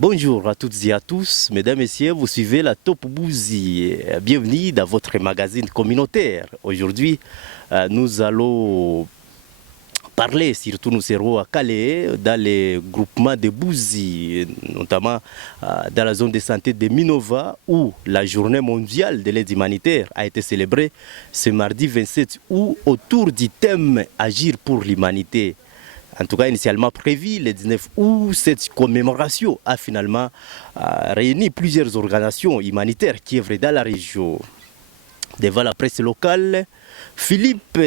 Bonjour à toutes et à tous, mesdames et messieurs, vous suivez la Top Bouzi. Bienvenue dans votre magazine communautaire. Aujourd'hui, nous allons parler, surtout nous serons à Calais, dans les groupements de Bouzi, notamment dans la zone de santé de Minova, où la journée mondiale de l'aide humanitaire a été célébrée ce mardi 27 août autour du thème « Agir pour l'humanité ». En tout cas, initialement prévu le 19 août, cette commémoration a finalement réuni plusieurs organisations humanitaires qui œuvrent dans la région. Devant la presse locale, Philippe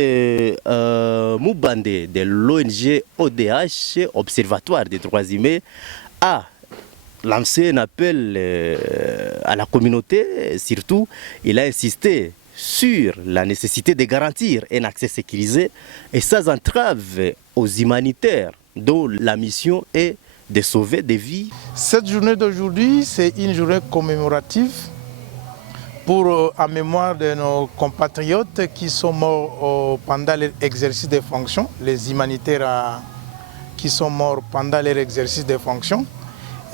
Moubande de l'ONG ODH, Observatoire des droits humains, a lancé un appel à la communauté. Surtout, il a insisté sur la nécessité de garantir un accès sécurisé et sans entrave aux humanitaires dont la mission est de sauver des vies. Cette journée d'aujourd'hui, c'est une journée commémorative pour en mémoire de nos compatriotes qui sont morts pendant l'exercice des fonctions, les humanitaires qui sont morts pendant leur exercice des fonctions,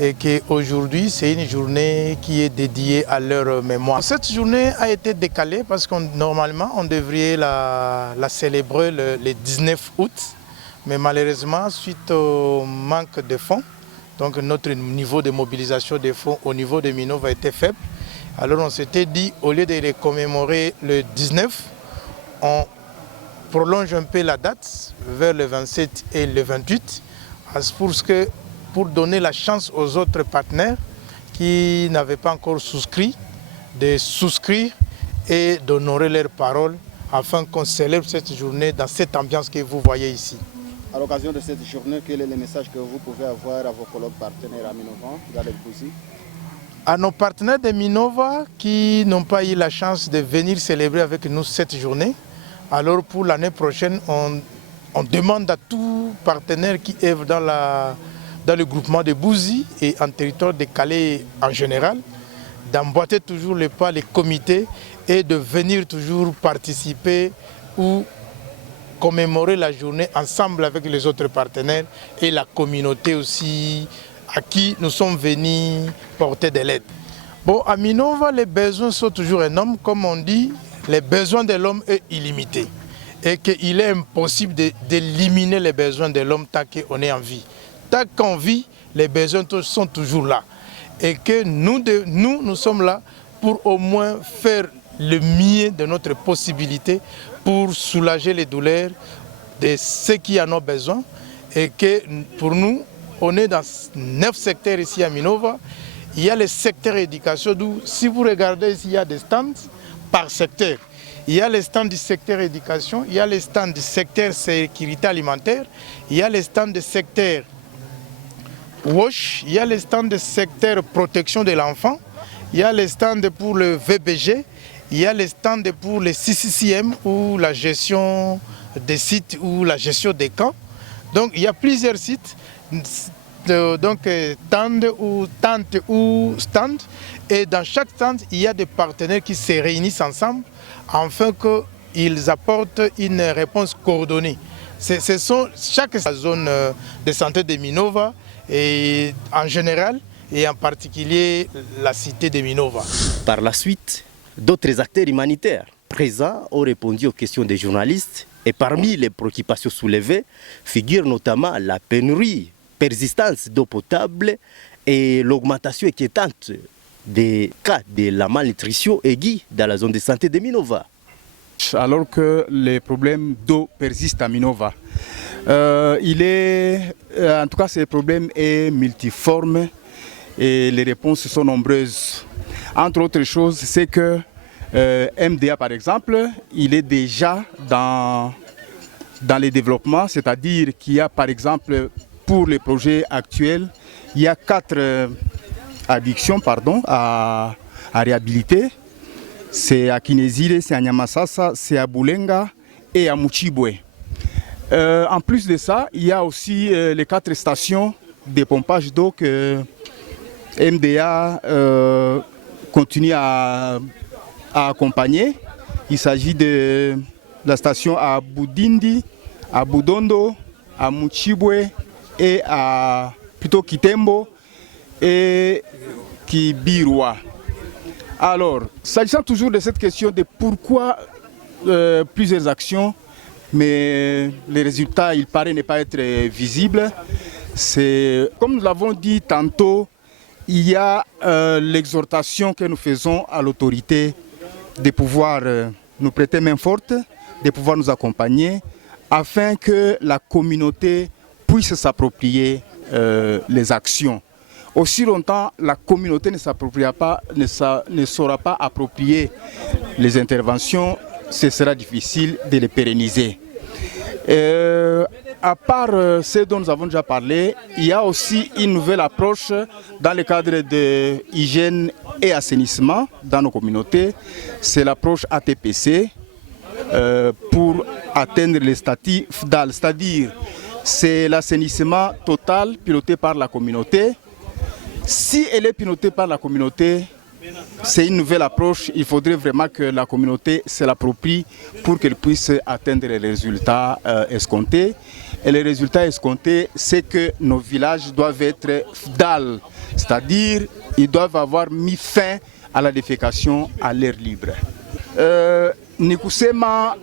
et qu'aujourd'hui c'est une journée qui est dédiée à leur mémoire. Cette journée a été décalée parce que normalement on devrait la célébrer le 19 août, mais malheureusement suite au manque de fonds, donc notre niveau de mobilisation des fonds au niveau de Minova était faible. Alors on s'était dit, au lieu de les commémorer le 19, on prolonge un peu la date vers le 27 et le 28 pour donner la chance aux autres partenaires qui n'avaient pas encore souscrit, de souscrire et d'honorer leurs paroles afin qu'on célèbre cette journée dans cette ambiance que vous voyez ici. À l'occasion de cette journée, quel est le message que vous pouvez avoir à vos collègues partenaires à Minova, dans les Bouzi? À nos partenaires de Minova qui n'ont pas eu la chance de venir célébrer avec nous cette journée, alors pour l'année prochaine, on demande à tous partenaires qui œuvrent dans le groupement de Bouzi et en territoire de Calais en général, d'emboîter toujours les pas, les comités et de venir toujours participer ou commémorer la journée ensemble avec les autres partenaires et la communauté aussi à qui nous sommes venus porter de l'aide. Bon, à Minova, les besoins sont toujours énormes. Comme on dit, les besoins de l'homme sont illimités et qu'il est impossible d'éliminer les besoins de l'homme tant qu'on est en vie. Tant qu'on vit, les besoins sont toujours là. Et que nous sommes là pour au moins faire le mieux de notre possibilité pour soulager les douleurs de ceux qui en ont besoin. Et que pour nous, on est dans 9 secteurs ici à Minova. Il y a le secteur éducation d'où, si vous regardez ici, il y a des stands par secteur. Il y a les stands du secteur éducation, il y a les stands du secteur sécurité alimentaire, il y a les stands du secteur WASH, il y a les stands du secteur protection de l'enfant, il y a les stands pour le VBG, il y a les stands pour le CCCM ou la gestion des sites ou la gestion des camps. Donc il y a plusieurs sites, donc tentes ou tentes ou stands, et dans chaque stand il y a des partenaires qui se réunissent ensemble afin qu'ils apportent une réponse coordonnée. Ce sont chaque zone de santé de Minova et en général et en particulier la cité de Minova. Par la suite, d'autres acteurs humanitaires présents ont répondu aux questions des journalistes et parmi les préoccupations soulevées figurent notamment la pénurie, persistance d'eau potable et l'augmentation inquiétante des cas de la malnutrition aiguë dans la zone de santé de Minova. Alors que les problèmes d'eau persistent à Minova, en tout cas ce problème est multiforme et les réponses sont nombreuses. Entre autres choses, c'est que MDA par exemple, il est déjà dans les développements, c'est-à-dire qu'il y a par exemple pour les projets actuels, il y a 4 addictions à réhabiliter. C'est à Kinezire, c'est à Nyamassasa, c'est à Boulenga et à Muchibwe. En plus de ça, il y a aussi les 4 stations de pompage d'eau que MDA continue à accompagner. Il s'agit de la station à Boudindi, à Boudondo, à Muchibwe et à plutôt Kitembo et Kibiroa. Alors, s'agissant toujours de cette question de pourquoi plusieurs actions, mais les résultats, il paraît ne pas être visibles, c'est, comme nous l'avons dit tantôt, il y a l'exhortation que nous faisons à l'autorité de pouvoir nous prêter main forte, de pouvoir nous accompagner, afin que la communauté puisse s'approprier les actions. Aussi longtemps la communauté ne saura pas approprier les interventions, ce sera difficile de les pérenniser. À part ce dont nous avons déjà parlé, il y a aussi une nouvelle approche dans le cadre de hygiène et assainissement dans nos communautés. C'est l'approche ATPC pour atteindre les statuts FDAL, c'est-à-dire c'est l'assainissement total piloté par la communauté. Si elle est pilotée par la communauté, c'est une nouvelle approche. Il faudrait vraiment que la communauté se l'approprie pour qu'elle puisse atteindre les résultats escomptés. Et les résultats escomptés, c'est que nos villages doivent être FDAL, c'est-à-dire ils doivent avoir mis fin à la défécation à l'air libre. Ni kusema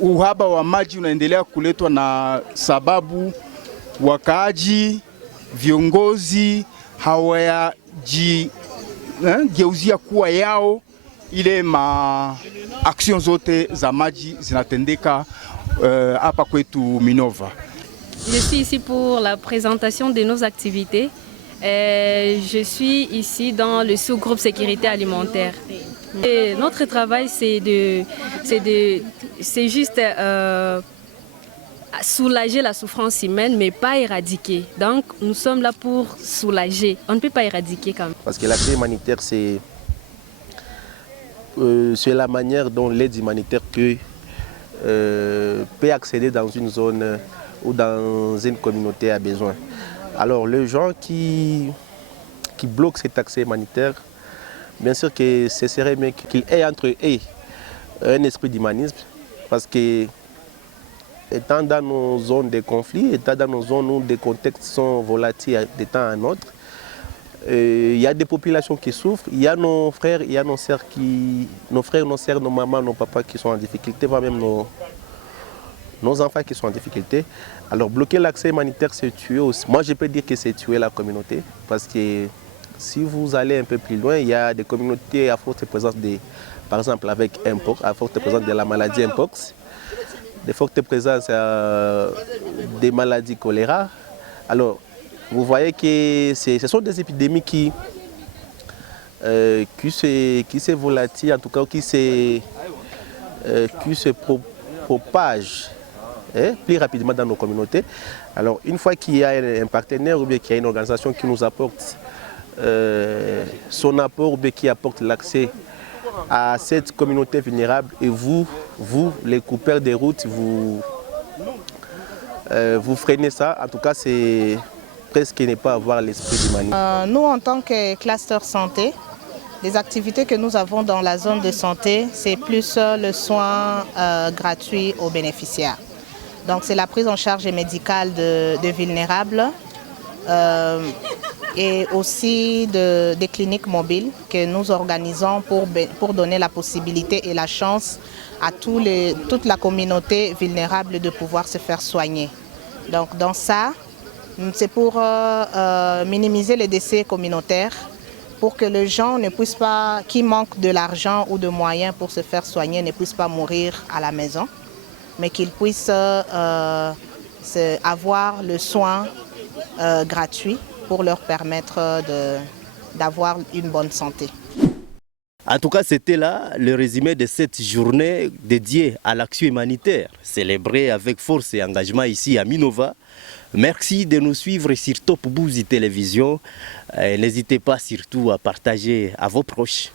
uhaba wa maji unaendelea kuletwa na sababu wakaaji viongozi hawayajigeuzia kuwa yao ile action zote za maji zinatendeka hapa kwetu Minova. Je suis ici pour la présentation de nos activités. Je suis ici dans le sous-groupe sécurité alimentaire. Et notre travail, c'est juste soulager la souffrance humaine, mais pas éradiquer. Donc, nous sommes là pour soulager. On ne peut pas éradiquer quand même. Parce que l'accès humanitaire, c'est la manière dont l'aide humanitaire peut accéder dans une zone ou dans une communauté à besoin. Alors, les gens qui bloquent cet accès humanitaire, bien sûr que ce serait mieux qu'ils aient entre eux un esprit d'humanisme, parce que étant dans nos zones de conflit, étant dans nos zones où des contextes sont volatiles de temps à autre, il y a des populations qui souffrent, il y a nos frères, il y a nos sœurs, nos sœurs, nos mamans, nos papas qui sont en difficulté, voire même nos enfants qui sont en difficulté. Alors bloquer l'accès humanitaire, c'est tuer aussi. Moi, je peux dire que c'est tuer la communauté, parce que si vous allez un peu plus loin, il y a des communautés à forte présence, par exemple avec Mpox, à forte présence de la maladie Mpox, de forte présence des maladies choléra. Alors, vous voyez que ce sont des épidémies qui se volatilent, en tout cas qui se propagent plus rapidement dans nos communautés. Alors, une fois qu'il y a un partenaire ou bien qu'il y a une organisation qui nous apporte son apport ou bien qui apporte l'accès à cette communauté vulnérable, et vous les coupeurs des routes, vous freinez ça. En tout cas, c'est presque ne pas avoir l'esprit d'humanisme. Nous, en tant que cluster santé, les activités que nous avons dans la zone de santé, c'est plus le soin gratuit aux bénéficiaires. Donc, c'est la prise en charge médicale de vulnérables et aussi des cliniques mobiles que nous organisons pour donner la possibilité et la chance à toute la communauté vulnérable de pouvoir se faire soigner. Donc, dans ça, c'est pour minimiser les décès communautaires, pour que les gens ne puissent pas, qui manquent de l'argent ou de moyens pour se faire soigner, ne puissent pas mourir à la maison, mais qu'ils puissent avoir le soin gratuit pour leur permettre d'avoir une bonne santé. En tout cas, c'était là le résumé de cette journée dédiée à l'action humanitaire, célébrée avec force et engagement ici à Minova. Merci de nous suivre sur Top Bouzi Télévision. N'hésitez pas surtout à partager à vos proches.